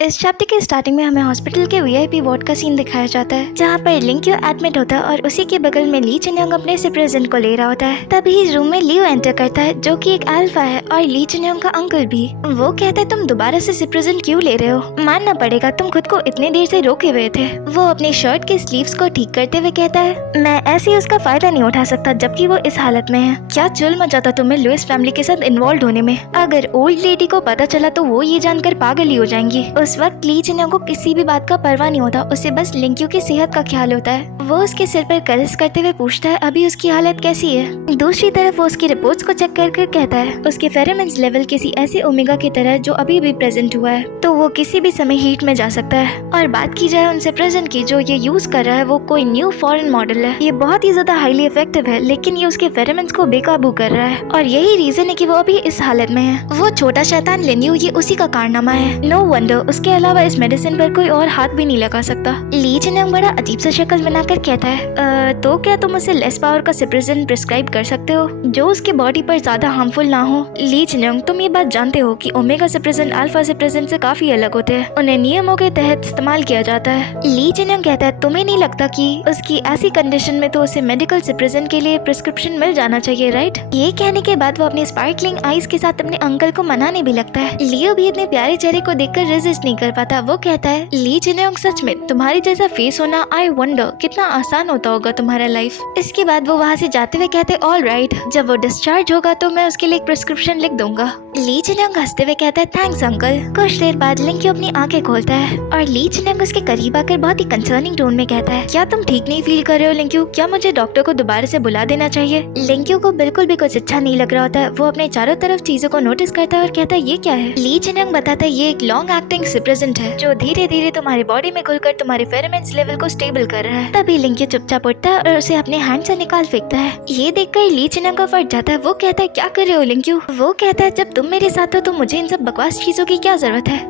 इस चैप्टर के स्टार्टिंग में हमें हॉस्पिटल के वीआईपी वार्ड का सीन दिखाया जाता है, जहाँ पर लिंक्यू एडमिट होता है और उसी के बगल में ली चिनयोंग अपने सिप्रेजेंट को ले रहा होता है। तभी रूम में लियो एंटर करता है, जो कि एक अल्फा है, और ली चिनयोंग का अंकल भी। वो कहता है तुम दोबारा से सिप्रेजेंट क्यों ले रहे हो, मानना पड़ेगा तुम खुद को इतने देर से रोके हुए थे। वो अपनी शर्ट के स्लीव्स को ठीक करते हुए कहता है मैं ऐसे ही उसका फायदा नहीं उठा सकता जबकि वो इस हालत में है। क्या जुल्म मचाता तुम्हें लुइस फैमिली के साथ इन्वॉल्व होने में। अगर ओल्ड लेडी को पता चला तो वो ये जानकर पागल ही हो जाएंगी। उस वक्त ली चिनयोंग को किसी भी बात का परवाह नहीं होता, उसे बस लिंक्यू की सेहत का ख्याल होता है। वो उसके सिर पर करस करते हुए पूछता है अभी उसकी हालत कैसी है। दूसरी तरफ वो उसकी रिपोर्ट्स को चेक कर कहता है उसके फेरोमोन्स लेवल किसी ऐसे ओमेगा की तरह जो अभी भी प्रेजेंट हुआ है, तो वो किसी भी समय हीट में जा सकता है। और बात की जाए उनसे प्रेजेंट की, जो ये यूज कर रहा है वो कोई न्यू फॉरेन मॉडल है। ये बहुत ही ज्यादा हाईली इफेक्टिव है, लेकिन ये उसके फेरोमोन्स को बेकाबू कर रहा है और यही रीजन है कि वो अभी इस हालत में है। वो छोटा शैतान लिन्यू ये उसी का कारनामा है। नो वंडर उसके अलावा इस मेडिसिन पर कोई और हाथ भी नहीं लगा सकता। ली चिनयोंग बड़ा अजीब सा शक्ल बनाकर कहता है तो क्या तुम उसे लेस पावर का सिप्रेजेंट प्रिस्क्राइब कर सकते हो जो उसके बॉडी पर ज्यादा हार्मफुल ना हो। ली चिनयोंग तुम ये बात जानते हो कि ओमेगा सिप्रेजेंट अल्फा सिप्रेजेंट से काफी अलग होते हैं, उन्हें नियमों के तहत इस्तेमाल किया जाता है। ली चिनयोंग कहता है तुम्हें नहीं लगता कि उसकी ऐसी कंडीशन में तो उसे मेडिकल सिप्रेजेंट के लिए प्रिस्क्रिप्शन मिल जाना चाहिए, राइट। ये कहने के बाद वो अपने स्पार्कलिंग आईज के साथ अपने अंकल को मनाने भी लगता है। लियो भी इतने प्यारे चेहरे को देखकर रेजिस्ट नहीं कर पाता। वो कहता है ली चिनयोंग सच में तुम्हारी जैसा फेस होना, आई वंडर कितना आसान होता होगा तुम्हारा लाइफ। इसके बाद वो वहाँ से जाते हुए कहते ऑल राइट, जब वो डिस्चार्ज होगा तो मैं उसके लिए एक प्रिस्क्रिप्शन लिख दूंगा। ली चिनयोंग हंसते हुए कहता है थैंक्स अंकल। कुछ देर बाद लिंक्यू अपनी आंखें खोलता है और ली चिनयोंग उसके करीब आकर बहुत ही कंसर्निंग टोन में कहता है क्या तुम ठीक नहीं फील कर रहे हो लिंक्यू, क्या मुझे डॉक्टर को दोबारा से बुला देना चाहिए। लिंक्यू को बिल्कुल भी कुछ अच्छा नहीं लग रहा होता है। वो अपने चारों तरफ चीजों को नोटिस करता है और कहता है ये क्या है। ली चिनयोंग बताता है ये एक लॉन्ग एक्टिंग सिप्रेजेंट है जो धीरे धीरे तुम्हारी बॉडी में घुलकर तुम्हारे फेरोमोन्स लेवल को स्टेबल कर रहा है। तभी लिंक्यू चुपचाप उठता है और उसे अपने हैंड से निकाल फेंकता है। ये देखकर ली चिनयोंग का फट जाता है। वो कहता है क्या कर रहे हो लिंक्यू। वो कहता है जब तुम मेरे साथ हो तो मुझे इन सब बकवास चीजों की क्या जरूरत है।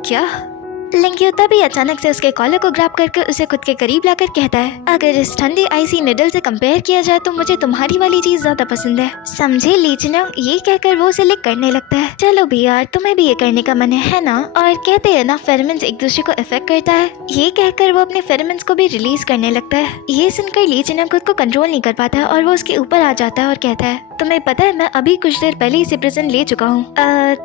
क्या। लिंक्यू तभी अचानक से उसके कॉलर को ग्रैब करके उसे खुद के करीब लाकर कहता है अगर इस ठंडी आइसी निडल से कंपेयर किया जाए तो मुझे तुम्हारी वाली चीज ज्यादा पसंद है, समझे ली चिनयोंग। ये कहकर वो उसे लिक करने लगता है। चलो भी यार तुम्हें भी ये करने का मन है ना। और कहते हैं ना फेरोमोन्स एक दूसरे को इफेक्ट करता है। ये कहकर वो अपने फेरोमोन्स को भी रिलीज करने लगता है। ये सुनकर ली चिनयोंग खुद को कंट्रोल नहीं कर पाता और वो उसके ऊपर आ जाता है और कहता है तुम्हें पता है मैं अभी कुछ देर पहले ही सिप्रेजेंट ले चुका हूँ।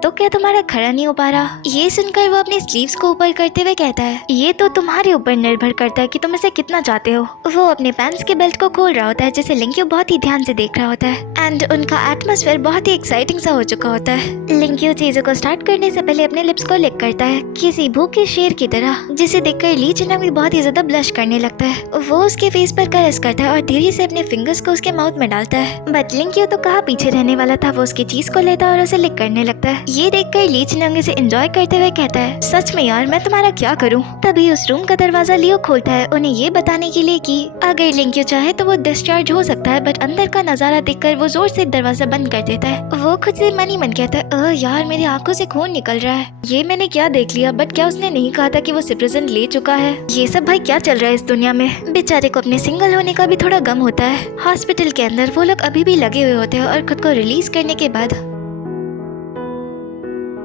तो क्या तुम्हारा खड़ा नहीं हो पा रहा। ये सुनकर वो अपने स्लीव्स को ऊपर करते हुए कहता है ये तो तुम्हारे ऊपर निर्भर करता है कि तुम इसे कितना चाहते हो। वो अपने पैंट्स के बेल्ट को खोल रहा होता है जिसे लिंक्यू बहुत ही ध्यान से देख रहा होता है एंड उनका एटमॉस्फेयर बहुत ही एक्साइटिंग सा हो चुका होता है। लिंक्यू चीजों को स्टार्ट करने से पहले अपने लिप्स को लिक करता है किसी भूखे शेर की तरह, जिसे देखकर ली चिनयोंग भी बहुत ही ज्यादा ब्लश करने लगता है। वो उसके फेस पर करस करता है और धीरे से अपने फिंगर्स को उसके माउथ में डालता है। बट लिंक्यू तो कहाँ पीछे रहने वाला था, वो उसकी चीज को लेता है और उसे लिक करने लगता है। ये देखकर ली चिनयोंग इसे एंजॉय करते हुए कहता है सच में यार मैं तुम्हारा क्या करूं। तभी उस रूम का दरवाजा लियो खोलता है उन्हें ये बताने के लिए कि अगर लिंक्यू चाहे तो वो डिस्चार्ज हो सकता है, बट अंदर का नजारा देखकर वो जोर से दरवाजा बंद कर देता है। वो खुद से मन ही मन कहता है यार मेरी आंखों से खून निकल रहा है, ये मैंने क्या देख लिया। बट क्या उसने नहीं कहा था कि वो सिप्रेजेंट ले चुका है। ये सब भाई क्या चल रहा है इस दुनिया में। बेचारे को अपने सिंगल होने का भी थोड़ा गम होता है। हॉस्पिटल के अंदर वो लोग अभी भी लगे हुए होते हैं और खुद को रिलीज करने के बाद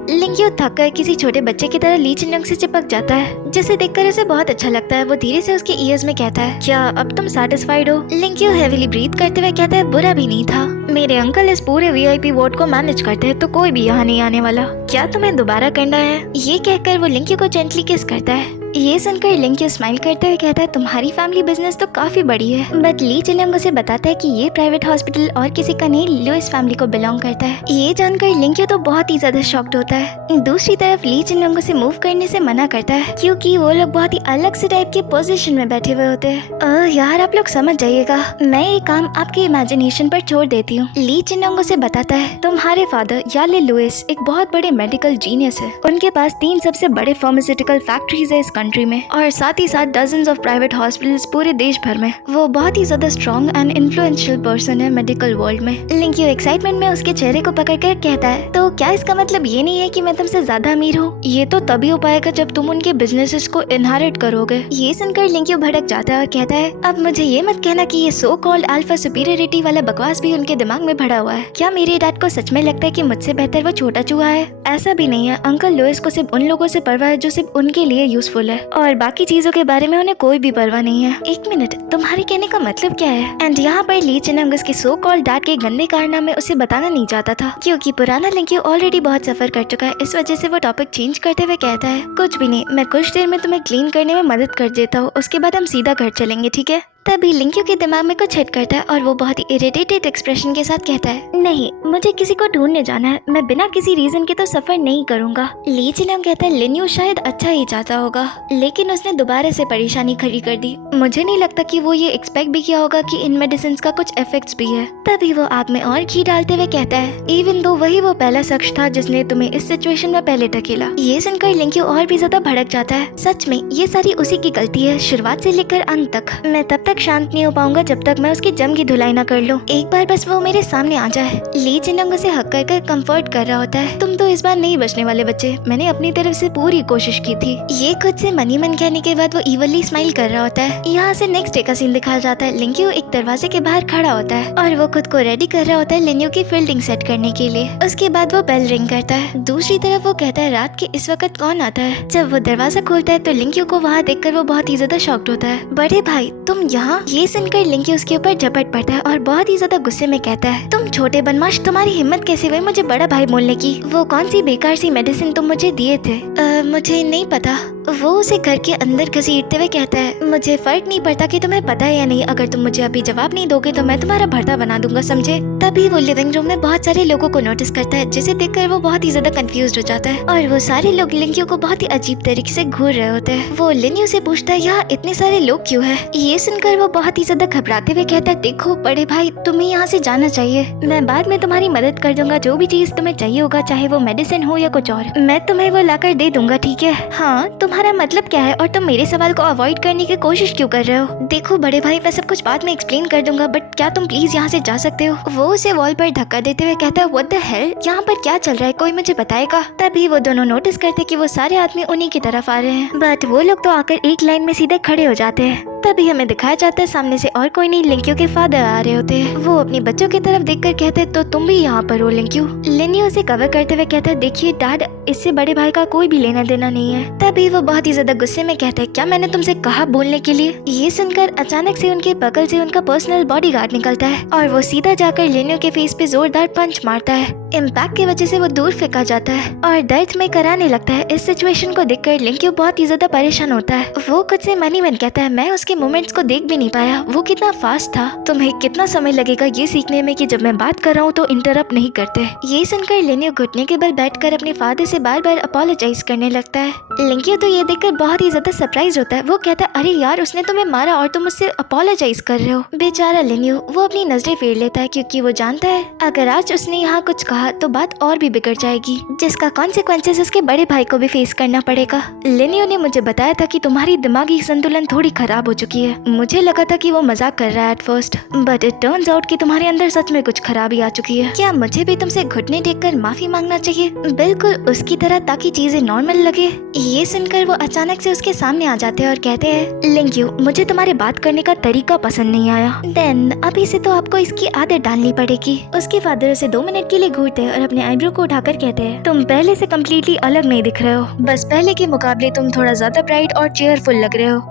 लिंक्यू थक कर किसी छोटे बच्चे की तरह ली चिनयोंग से चिपक जाता है, जिसे देखकर उसे बहुत अच्छा लगता है। वो धीरे से उसके ईयर्स में कहता है क्या अब तुम सेटिस्फाइड हो। लिंक्यू हेवीली ब्रीथ करते हुए कहता है बुरा भी नहीं था, मेरे अंकल इस पूरे वीआईपी वार्ड को मैनेज करते हैं तो कोई भी यहाँ नहीं आने वाला। क्या तुम्हें दोबारा करना है। ये कहकर वो लिंक्यू को जेंटली किस करता है। ये सुनकर लिंक्यू स्माइल करते हुए कहता है तुम्हारी फैमिली बिजनेस तो काफी बड़ी है। बट ली चिनयोंग उसे बताता है कि ये प्राइवेट हॉस्पिटल और किसी का नहीं, लुइस फैमिली को बिलोंग करता है। ये जानकर लिंक्यू तो बहुत ही ज्यादा शॉक्ड होता है। दूसरी तरफ ली चिनयोंग उसे मूव करने से मना करता है क्योंकि वो लोग बहुत ही अलग से टाइप के पोजीशन में बैठे हुए होते हैं। यार आप लोग समझ जाइएगा, मैं ये काम आपके इमेजिनेशन पर छोड़ देती हूँ। ली चिनयोंग उसे बताता है तुम्हारे फादर याले लुइस एक बहुत बड़े मेडिकल जीनियस है। उनके पास 3 सबसे बड़े फार्मास्यूटिकल फैक्ट्रीज है इस कंट्री में और साथ ही साथ डजन्स ऑफ प्राइवेट हॉस्पिटल्स पूरे देश भर में। वो बहुत ही ज्यादा स्ट्रॉन्ग एंड इन्फ्लुएंशियल पर्सन है मेडिकल वर्ल्ड में। लिंक्यू एक्साइटमेंट में उसके चेहरे को पकड़कर कहता है, तो क्या इसका मतलब ये नहीं है कि मैं तुमसे ज्यादा अमीर हूँ? ये तो तभी हो पाएगा जब तुम उनके बिजनेसेस को इनहेरिट करोगे। ये सुनकर लिंक्यू भड़क जाता है और कहता है, अब मुझे ये मत कहना कि ये सो कॉल्ड अल्फा सुपीरियरिटी वाला बकवास भी उनके दिमाग में भरा हुआ है। क्या मेरे डैड को सच में लगता है कि मुझसे बेहतर वो छोटा चूहा है? ऐसा भी नहीं है। अंकल लुइस को सिर्फ उन लोगों से परवाह है जो सिर्फ उनके लिए यूजफुल है और बाकी चीजों के बारे में उन्हें कोई भी परवाह नहीं है। एक मिनट, तुम्हारे कहने का मतलब क्या है? एंड यहाँ पर ली चिनंग उसके सो कॉल्ड डैड के गंदे कारनामे उसे बताना नहीं चाहता था क्योंकि पुराना लिंक्यू ऑलरेडी बहुत सफर कर चुका है। इस वजह से वो टॉपिक चेंज करते हुए कहता है, कुछ भी नहीं, मैं कुछ देर में तुम्हें क्लीन करने में मदद कर देता हूँ, उसके बाद हम सीधा घर चलेंगे, ठीक है? तभी लिंक्यू के दिमाग में कुछ हिट करता है और वो बहुत ही इरिटेटेड एक्सप्रेशन के साथ कहता है, नहीं, मुझे किसी को ढूंढने जाना है, मैं बिना किसी रीजन के तो सफर नहीं करूंगा। ली चिनंग कहता है, लिन्यू शायद अच्छा ही चाहता होगा लेकिन उसने दोबारा से परेशानी खड़ी कर दी। मुझे नहीं लगता कि वो ये एक्सपेक्ट भी किया होगा कि इन मेडिसिन का कुछ इफेक्ट्स भी है। तभी वो आग में और घी डालते हुए कहता है, इवन दो वही वो पहला शख्स था जिसने तुम्हें इस सिचुएशन में पहले ढकेला। ये सुनकर लिंक्यू और भी ज्यादा भड़क जाता है। सच में ये सारी उसी की गलती है, शुरुआत से लेकर अंत तक। मैं तब तक शांत नहीं हो पाऊंगा जब तक मैं उसकी जम की धुलाई ना कर लूं। एक बार बस वो मेरे सामने आ जाए। ली चिनंग उसे हक कर कंफर्ट कर रहा होता है, तुम तो इस बार नहीं बचने वाले बच्चे, मैंने अपनी तरफ से पूरी कोशिश की थी। ये खुद से मनी मन कहने के बाद वो इवली स्माइल कर रहा होता है। यहाँ से नेक्स्ट डे का सीन दिखाया जाता है। लिंक्यू एक दरवाजे के बाहर खड़ा होता है और वो खुद को रेडी कर रहा होता है लिन्यू की फील्डिंग सेट करने के लिए। उसके बाद वो बेल रिंग करता है। दूसरी तरफ वो कहता है, रात के इस वक्त कौन आता है? जब वो दरवाजा खोलता है तो लिंक्यू को वहाँ देखकर वो बहुत ही ज्यादा शॉक्ड होता है। बड़े भाई, तुम यहाँ? ये सुनकर लिंक्यू उसके ऊपर झपट पड़ता है और बहुत ही ज्यादा गुस्से में कहता है, तुम छोटे बदमाश, तुम्हारी हिम्मत कैसे हुई मुझे बड़ा भाई बोलने की? वो कौन सी बेकार सी मेडिसिन तुम मुझे दिए थे? मुझे नहीं पता। वो उसे घर के अंदर घसीटते हुए कहता है, मुझे फर्क नहीं पड़ता कि तुम्हें पता है या नहीं, अगर तुम मुझे अभी जवाब नहीं दोगे तो मैं तुम्हारा भरता बना दूंगा, समझे? तभी वो लिविंग रूम में बहुत सारे लोगों को नोटिस करता है जिसे देखकर वो बहुत ही ज्यादा कंफ्यूज हो जाता है और वो सारे लोग लिंक्यू को बहुत ही अजीब तरीके से घूर रहे होते हैं। वो लिन्यू से पूछता है, यहाँ इतने सारे लोग क्यों है? ये सुनकर वो बहुत ही ज्यादा घबराते हुए कहता है, देखो बड़े भाई, तुम्हें यहाँ से जाना चाहिए, मैं बाद में तुम्हारी मदद कर दूंगा, जो भी चीज तुम्हें चाहिए होगा, चाहे वो मेडिसिन हो या कुछ और, मैं तुम्हें वो लाकर दे दूंगा, ठीक है? हाँ, तुम्हारा मतलब क्या है और तुम मेरे सवाल को अवॉइड करने की कोशिश क्यों कर रहे हो? देखो बड़े भाई, मैं सब कुछ बाद में एक्सप्लेन कर दूंगा, बट क्या तुम प्लीज यहाँ से जा सकते हो? वो उसे वॉल पर धक्का देते हुए कहता है, व्हाट द हेल, यहाँ पर क्या चल रहा है, कोई मुझे बताएगा? तभी वो दोनों नोटिस करते कि वो सारे आदमी उन्हीं की तरफ आ रहे हैं, बट वो लोग तो आकर एक लाइन में सीधे खड़े हो जाते हैं। तभी हमें दिखाया जाता है सामने से और कोई नहीं, लिंक्यू के फादर आ रहे होते हैं। वो अपने बच्चों की तरफ देखकर कहते हैं, तो तुम भी यहाँ पर हो लिंक्यू? लिन्यू उसे कवर करते हुए कहता है, देखिए डैड, इससे बड़े भाई का कोई भी लेना देना नहीं है। तभी वो बहुत ही ज्यादा गुस्से में कहता है, क्या मैंने तुमसे कहा बोलने के लिए? ये सुनकर अचानक से उनके बगल से उनका पर्सनल बॉडीगार्ड निकलता है और वो सीधा जाकर लिन्यू के फेस पे जोरदार पंच मारता है। इम्पैक्ट की वजह से वो दूर फेंका जाता है और दर्द में कराने लगता है। इस सिचुएशन को देखकर लिंक्यू बहुत ही ज्यादा परेशान होता है। वो खुद से मनी मन कहता है, मैं उसके मोमेंट्स को देख भी नहीं पाया, वो कितना फास्ट था। तुम्हें कितना समय लगेगा ये सीखने में कि जब मैं बात कर रहा हूँ तो इंटरप्ट नहीं करते। ये सुनकर लिन्यू घुटने के बल बैठकर अपने फादर से बार बार अपोलोजाइज करने लगता है। लिंक्यू तो ये देखकर बहुत ही ज्यादा सरप्राइज होता है। वो कहता है, अरे यार, उसने तुम्हें मारा और तुम उससे अपोलोजाइज कर रहे हो? बेचारा लिन्यू, वो अपनी नजरें फेर लेता है क्योंकि वो जानता है अगर आज उसने यहाँ कुछ कहा तो बात और भी बिगड़ जाएगी, जिसका कॉन्सिक्वेंसेस उसके बड़े भाई को भी फेस करना पड़ेगा। लिन्यू ने मुझे बताया था कि तुम्हारी दिमागी संतुलन थोड़ी खराब हो चुकी है। मुझे लगा था कि वो मजाक कर रहा है at first, but it turns out कि तुम्हारे अंदर सच में कुछ खराबी आ चुकी है। क्या मुझे भी तुमसे घुटने टेककर माफी मांगना चाहिए, बिल्कुल उसकी तरह, ताकि चीजें नॉर्मल लगे? ये सुनकर वो अचानक से उसके सामने आ जाते हैं और कहते हैं, लिंक्यू, मुझे तुम्हारे बात करने का तरीका पसंद नहीं आया। देन अभी से तो आपको इसकी आदत डालनी पड़ेगी। उसके फादर उसे 2 मिनट के लिए घूरते हैं और अपने आईब्रो को उठाकर कहते हैं, तुम पहले से कम्प्लीटली अलग नहीं दिख रहे हो, बस पहले के मुकाबले तुम थोड़ा ज्यादा ब्राइट और चेयरफुल लग रहे हो।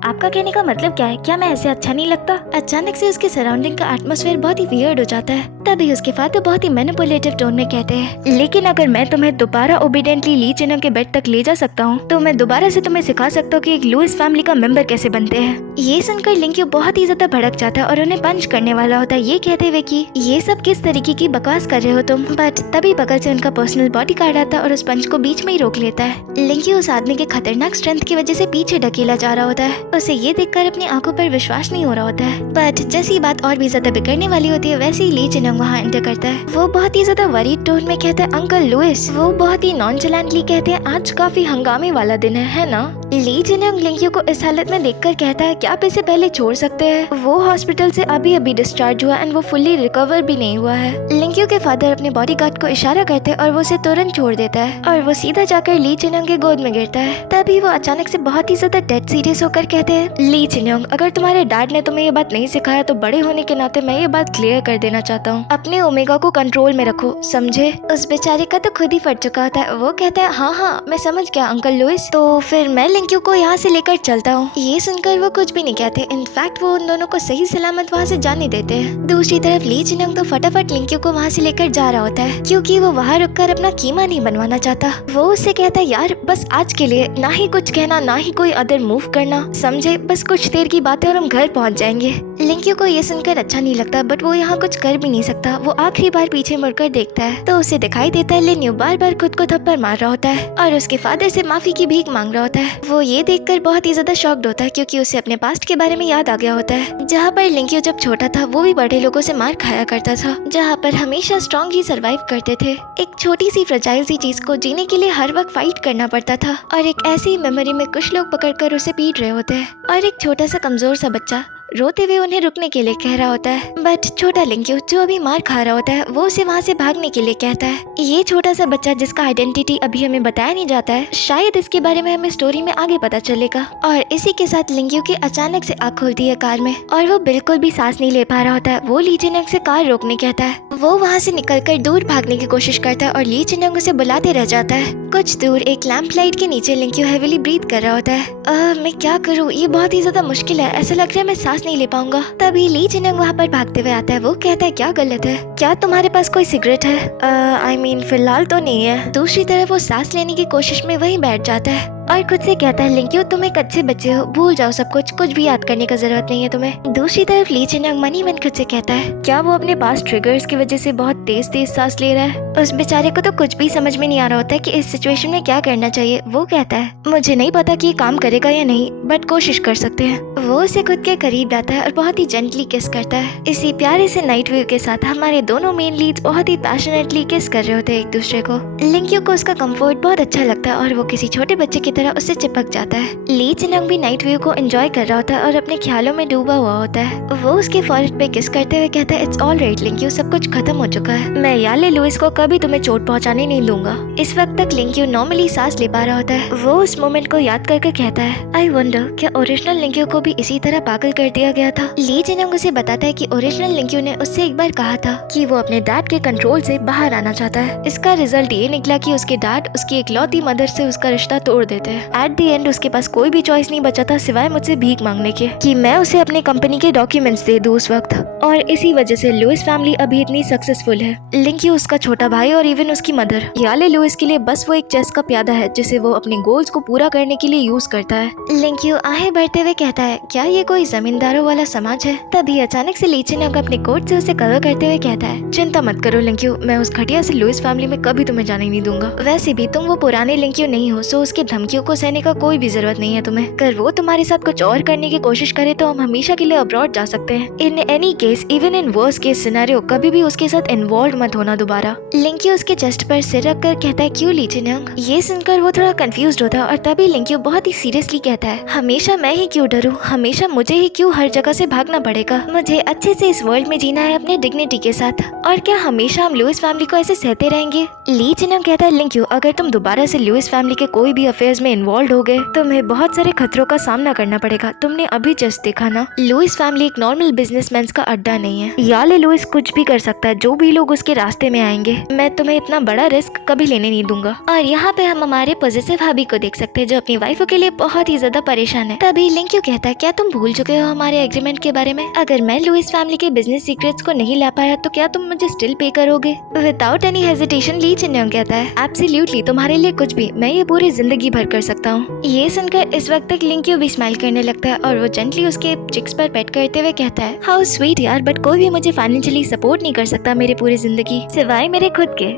आपका कहने का मतलब क्या है? क्या मैं ऐसे अच्छा नहीं लगता? अचानक से उसके सराउंडिंग का एटमॉस्फेयर बहुत ही वियर्ड हो जाता है। तभी उसके फादर बहुत ही मैनिपुलेटिव टोन में कहते हैं, लेकिन अगर मैं तुम्हें दोबारा ओबीडियंटली ली चिनंग के बेड तक ले जा सकता हूँ तो मैं दोबारा से तुम्हें सिखा सकता हूँ कि एक लुइस फैमिली का मेंबर कैसे बनते हैं। ये सुनकर लिंक्यू बहुत ही ज्यादा भड़क जाता है और उन्हें पंच करने वाला होता है, ये कहते हुए कि ये सब किस तरीके की बकवास कर रहे हो तुम। बट तभी बगल से उनका पर्सनल बॉडीगार्ड आता है और उस पंच को बीच में ही रोक लेता है। लिंक्यू उस आदमी के खतरनाक स्ट्रेंथ की वजह से पीछे ढकेला जा रहा होता है। उसे ये देखकर अपनी आंखों पर विश्वास नहीं हो रहा होता है। बट जैसी बात और भी ज्यादा बिगड़ने वाली होती है वैसे ही ली चिनंग वहाँ एंटर करता है। वो बहुत ही ज्यादा वरीड टोन में कहता है, अंकल लुइस। वो बहुत ही नॉनचलेंटली कहते हैं, आज काफी हंगामे वाला दिन है ना? ली जिनयोंग लिंक्यू को इस हालत में देखकर कहता है क्या आप इसे पहले छोड़ सकते हैं? वो हॉस्पिटल से अभी अभी डिस्चार्ज हुआ एंड वो फुल्ली रिकवर भी नहीं हुआ है। लिंक्यू के फादर अपने बॉडीगार्ड को इशारा करते हैं और वो उसे तुरंत छोड़ देता है और वो सीधा जाकर ली जिनयोंग के गोद में गिरता है। तभी वो अचानक से बहुत ही ज्यादा डेड सीरियस होकर कहते हैं, ली जिनयोंग, अगर तुम्हारे डैड ने तुम्हें ये बात नहीं सिखाया तो बड़े होने के नाते मैं ये बात क्लियर कर देना चाहता हूँ, अपने ओमेगा को कंट्रोल में रखो, समझे? उस बेचारे का तो खुद ही फट चुका होता है। वो कहता है हाँ मैं समझ गया अंकल लुइस, तो फिर मैं लिंक्यू को यहाँ से लेकर चलता हूँ। ये सुनकर वो कुछ भी नहीं कहते, इनफैक्ट वो उन दोनों को सही सलामत वहाँ से जाने देते हैं। दूसरी तरफ ली जिनयोंग तो फटाफट लिंक्यू को वहाँ से लेकर जा रहा होता है क्योंकि वो वहाँ रुककर अपना कीमा नहीं बनवाना चाहता। वो उससे कहता है यार बस आज के लिए ना ही कुछ कहना ना ही कोई अदर मूव करना, समझे? बस कुछ देर की बात है और हम घर पहुँच जाएंगे। लिंक्यू को ये सुनकर अच्छा नहीं लगता बट वो यहाँ कुछ कर भी नहीं सकता। वो आखिरी बार पीछे मुड़कर देखता है तो उसे दिखाई देता है लिन्यू बार बार खुद को थप्पड़ मार रहा होता है और उसके फादर से माफी की भीख मांग रहा होता है। वो ये देखकर बहुत ही ज्यादा शॉक्ड होता है क्योंकि उसे अपने पास्ट के बारे में याद आ गया होता है, जहाँ पर लिंक्यू जब छोटा था वो भी बड़े लोगों से मार खाया करता था, जहाँ पर हमेशा स्ट्रॉन्ग ही सर्वाइव करते थे। एक छोटी सी फ्रजाइल सी चीज को जीने के लिए हर वक्त फाइट करना पड़ता था और एक ऐसी मेमोरी में कुछ लोग पकड़कर उसे पीट रहे होते हैं और एक छोटा सा कमजोर सा बच्चा रोते हुए उन्हें रुकने के लिए कह रहा होता है। बट छोटा लिंक्यू जो अभी मार खा रहा होता है वो उसे वहाँ से भागने के लिए कहता है। ये छोटा सा बच्चा जिसका आइडेंटिटी अभी हमें बताया नहीं जाता है, शायद इसके बारे में हमें स्टोरी में आगे पता चलेगा। और इसी के साथ लिंक्यू की अचानक से आँख खुलती है कार में और वो बिल्कुल भी सांस नहीं ले पा रहा होता है। वो ली जिनयोंग से कार रोकने कहता है। वो वहाँ से निकलकर दूर भागने की कोशिश करता है और ली जिनयोंग उसे बुलाते रह जाता है। कुछ दूर एक लैंप लाइट के नीचे लिंक्यू हेविली ब्रीथ कर रहा होता है। मैं क्या करूँ, ये बहुत ही ज्यादा मुश्किल है, ऐसा लग रहा है मैं सांस नहीं ले पाऊंगा। तभी ली जिनयोंग वहाँ पर भागते हुए आता है। वो कहता है क्या गलत है, क्या तुम्हारे पास कोई सिगरेट है? आई मीन फिलहाल तो नहीं है। दूसरी तरफ वो सांस लेने की कोशिश में वहीं बैठ जाता है और खुद से कहता है लिंक्यू तुम एक अच्छे बच्चे हो, भूल जाओ सब कुछ भी याद करने का जरूरत नहीं है तुम्हें। दूसरी तरफ ली जिनयोंग मन ही मन खुद से कहता है क्या वो अपने पास ट्रिगर्स की वजह से बहुत तेज तेज सांस ले रहा है? उस बेचारे को तो कुछ भी समझ में नहीं आ रहा होता है कि इस सिचुएशन में क्या करना चाहिए। वो कहता है मुझे नहीं पता कि ये काम करेगा या नहीं बट कोशिश कर सकते हैं। वो उसे खुद के करीब लाता है और बहुत ही जेंटली किस करता है। इसी प्यारे से नाइट व्यू के साथ हमारे दोनों मेन लीड्स बहुत ही पैशनेटली किस कर रहे होते हैं एक दूसरे को। लिंक्यू को उसका कंफर्ट बहुत अच्छा लगता है और वो किसी छोटे बच्चे की तरह उससे चिपक जाता है। ली जिनयोंग भी नाइट व्यू को एंजॉय कर रहा होता है और अपने ख्यालों में डूबा हुआ होता है। वो उसके फॉरहेड पे किस करते हुए कहता है इट्स ऑल राइट लिंक्यू, सब कुछ खत्म हो चुका है, मैं याले लुइस को कभी तुम्हें चोट पहुंचाने नहीं दूंगा। इस वक्त तक लिंक्यू नॉर्मली सांस ले पा रहा होता है। वो उस मोमेंट को याद करके कहता है आई वंडर क्या ओरिजिनल लिंक्यू को भी इसी तरह पागल कर दिया गया था। ली जिनयोंग उसे बताता है कि ओरिजिनल लिंक्यू ने उससे एक बार कहा था कि वो अपने डैड के कंट्रोल से बाहर आना चाहता है। इसका रिजल्ट ये निकला कि उसके डैड उसकी इकलौती मदर से उसका रिश्ता तोड़ देते हैं। एट द एंड उसके पास कोई भी चॉइस नहीं बचा था सिवाय मुझसे भीख मांगने के कि मैं उसे अपने कंपनी के डॉक्यूमेंट्स दे दूं उस वक्त। और इसी वजह से लुइस फैमिली अभी इतनी सक्सेसफुल है। लिंक्यू उसका छोटा भाई और इवन उसकी मदर याले लुइस के लिए बस वो एक चेस का प्यादा है जिसे वो अपने गोल्स को पूरा करने के लिए यूज करता है। लिंक्यू आहें भरते हुए कहता है क्या ये कोई जमींदारों वाला समाज है? तभी अचानक से ली जिनयोंग अपने कोट से उसे कवर करते हुए कहता है चिंता मत करो लिंक्यू, मैं उस घटिया से लुइस फैमिली में कभी तुम्हें जाने नहीं दूंगा। वैसे भी तुम वो पुराने लिंक्यू नहीं हो, सो उसकी धमकियों को सहने का कोई भी जरूरत नहीं है तुम्हें। अगर वो तुम्हारे साथ कुछ और करने की कोशिश करे तो हम हमेशा के लिए अब्रॉड जा सकते हैं। In any case even in worst case scenario कभी भी उसके साथ इन्वॉल्व मत होना दोबारा। लिंक्यू उसके चेस्ट पर सिर रख कर कहता है क्यों ली जिनयोंग? ये सुनकर वो थोड़ा कंफ्यूज्ड होता है और तभी लिंक्यू बहुत ही सीरियसली कहता है हमेशा मैं ही क्यों डरूं, हमेशा मुझे ही क्यों हर जगह से भागना पड़ेगा? मुझे अच्छे से इस वर्ल्ड में जीना है अपने डिग्निटी के साथ। और क्या हमेशा हम लुइस फैमिली को ऐसे सहते रहेंगे? ली जिनयोंग कहता है लिंक्यू अगर तुम दोबारा से लुइस फैमिली के कोई भी अफेयर्स में इन्वॉल्व हो गए तुम्हें बहुत सारे खतरों का सामना करना पड़ेगा। तुमने अभी जस्ट देखा ना, लुइस फैमिली एक नॉर्मल बिजनेसमैन का अड्डा नहीं है। याले लुइस कुछ भी कर सकता है, जो भी लोग उसके रास्ते में आएंगे। मैं तुम्हें इतना बड़ा रिस्क कभी लेने नहीं दूंगा। और यहाँ पे हम हमारे पॉजिटिव भाभी को देख सकते हैं जो अपनी वाइफ के लिए बहुत ही ज्यादा परेशान है। तभी लिंक्यू कहता है क्या तुम भूल चुके हो हमारे एग्रीमेंट के बारे में? अगर मैं लुइस फैमिली के बिजनेस सीक्रेट्स को नहीं ला पाया तो क्या तुम मुझे स्टिल पे करोगे? विदाउट एनी हेजिटेशन ली जिनयोंग कहता है एब्सोल्युटली, तुम्हारे लिए कुछ भी, मैं ये पूरी जिंदगी भर कर सकता हूँ। ये सुनकर इस वक्त तक लिंक्यू भी स्माइल करने लगता है और वो जेंटली उसके चिक्स पर पेट करते हुए कहता है हाउ स्वीट यार, बट कोई भी मुझे फाइनेंशियली सपोर्ट नहीं कर सकता मेरे पूरी जिंदगी सिवाय मेरे खुद के।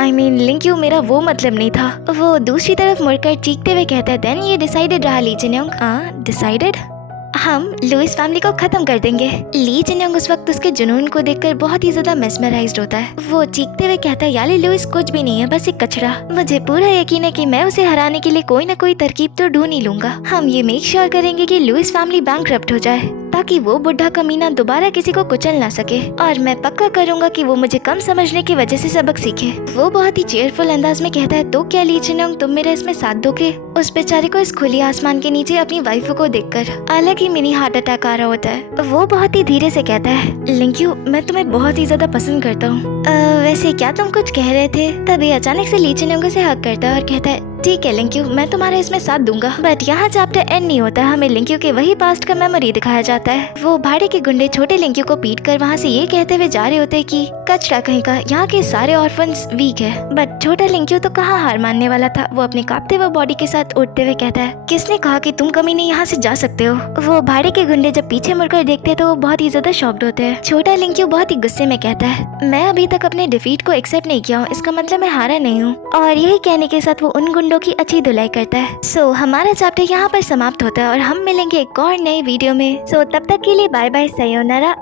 आई मीन लिंक्यू मेरा वो मतलब नहीं था। वो दूसरी तरफ मुड़कर चीखते हुए कहता है देन ये डिसाइडेड रहा ली जिनयोंग? डिसाइडेड? हम लुइस फैमिली को खत्म कर देंगे। ली जिनयोंग उस वक्त उसके जुनून को देखकर बहुत ही ज्यादा मेस्मराइज्ड होता है। वो चीखते हुए कहता है, याली लुइस कुछ भी नहीं है, बस एक कचरा। मुझे पूरा यकीन है कि मैं उसे हराने के लिए कोई न कोई तरकीब तो ढूंढ ही लूंगा। हम ये मेक श्योर करेंगे कि लुइस फैमिली बैंकरप्ट हो जाए ताकि वो बुढ़ा कमीना दोबारा किसी को कुचल ना सके, और मैं पक्का करूंगा कि वो मुझे कम समझने की वजह से सबक सीखे। वो बहुत ही चेयरफुल अंदाज में कहता है, तो क्या ली जिनयोंग तुम मेरा इसमें साथ दोगे? उस बेचारे को इस खुली आसमान के नीचे अपनी वाइफ को देखकर अलग ही मिनी हार्ट अटैक आ रहा होता है। वो बहुत ही धीरे से कहता है, लिंक्यू मैं तुम्हें बहुत ही ज्यादा पसंद करता हूँ। वैसे क्या तुम कुछ कह रहे थे? तभी अचानक से ली जिनयोंग उसे हक करता है और कहता है, ठीक है लिंक्यू, मैं तुम्हारा इसमें साथ दूंगा। बट यहाँ चैप्टर एंड नहीं होता, हमें लिंक्यू के वही पास्ट का मेमोरी दिखाया जाता है। वो भाड़े के गुंडे छोटे लिंक्यू को पीट कर वहाँ से ये कहते हुए जा रहे होते हैं कि कचरा कहीं का, यहाँ के सारे ऑर्फन्स वीक है। बट छोटा लिंक्यू तो कहाँ हार मानने वाला था। वो अपने कांपते हुए बॉडी के साथ उठते हुए कहता है, किसने कहा कि तुम कमीने यहाँ से जा सकते हो? वो भाड़े के गुंडे जब पीछे मुड़कर देखते हैं तो वो बहुत ही ज्यादा शॉक्ड होते हैं। छोटा लिंक्यू बहुत ही गुस्से में कहता है, मैं अभी तक अपने डिफीट को एक्सेप्ट नहीं किया हूँ, इसका मतलब मैं हारा नहीं हूँ। और यही कहने के साथ वो उन गुंडों की अच्छी धुलाई करता है। सो हमारा चैप्टर यहाँ पर समाप्त होता है और हम मिलेंगे एक और नए वीडियो में। सो तब तक के लिए बाय बाय, सयोनारा।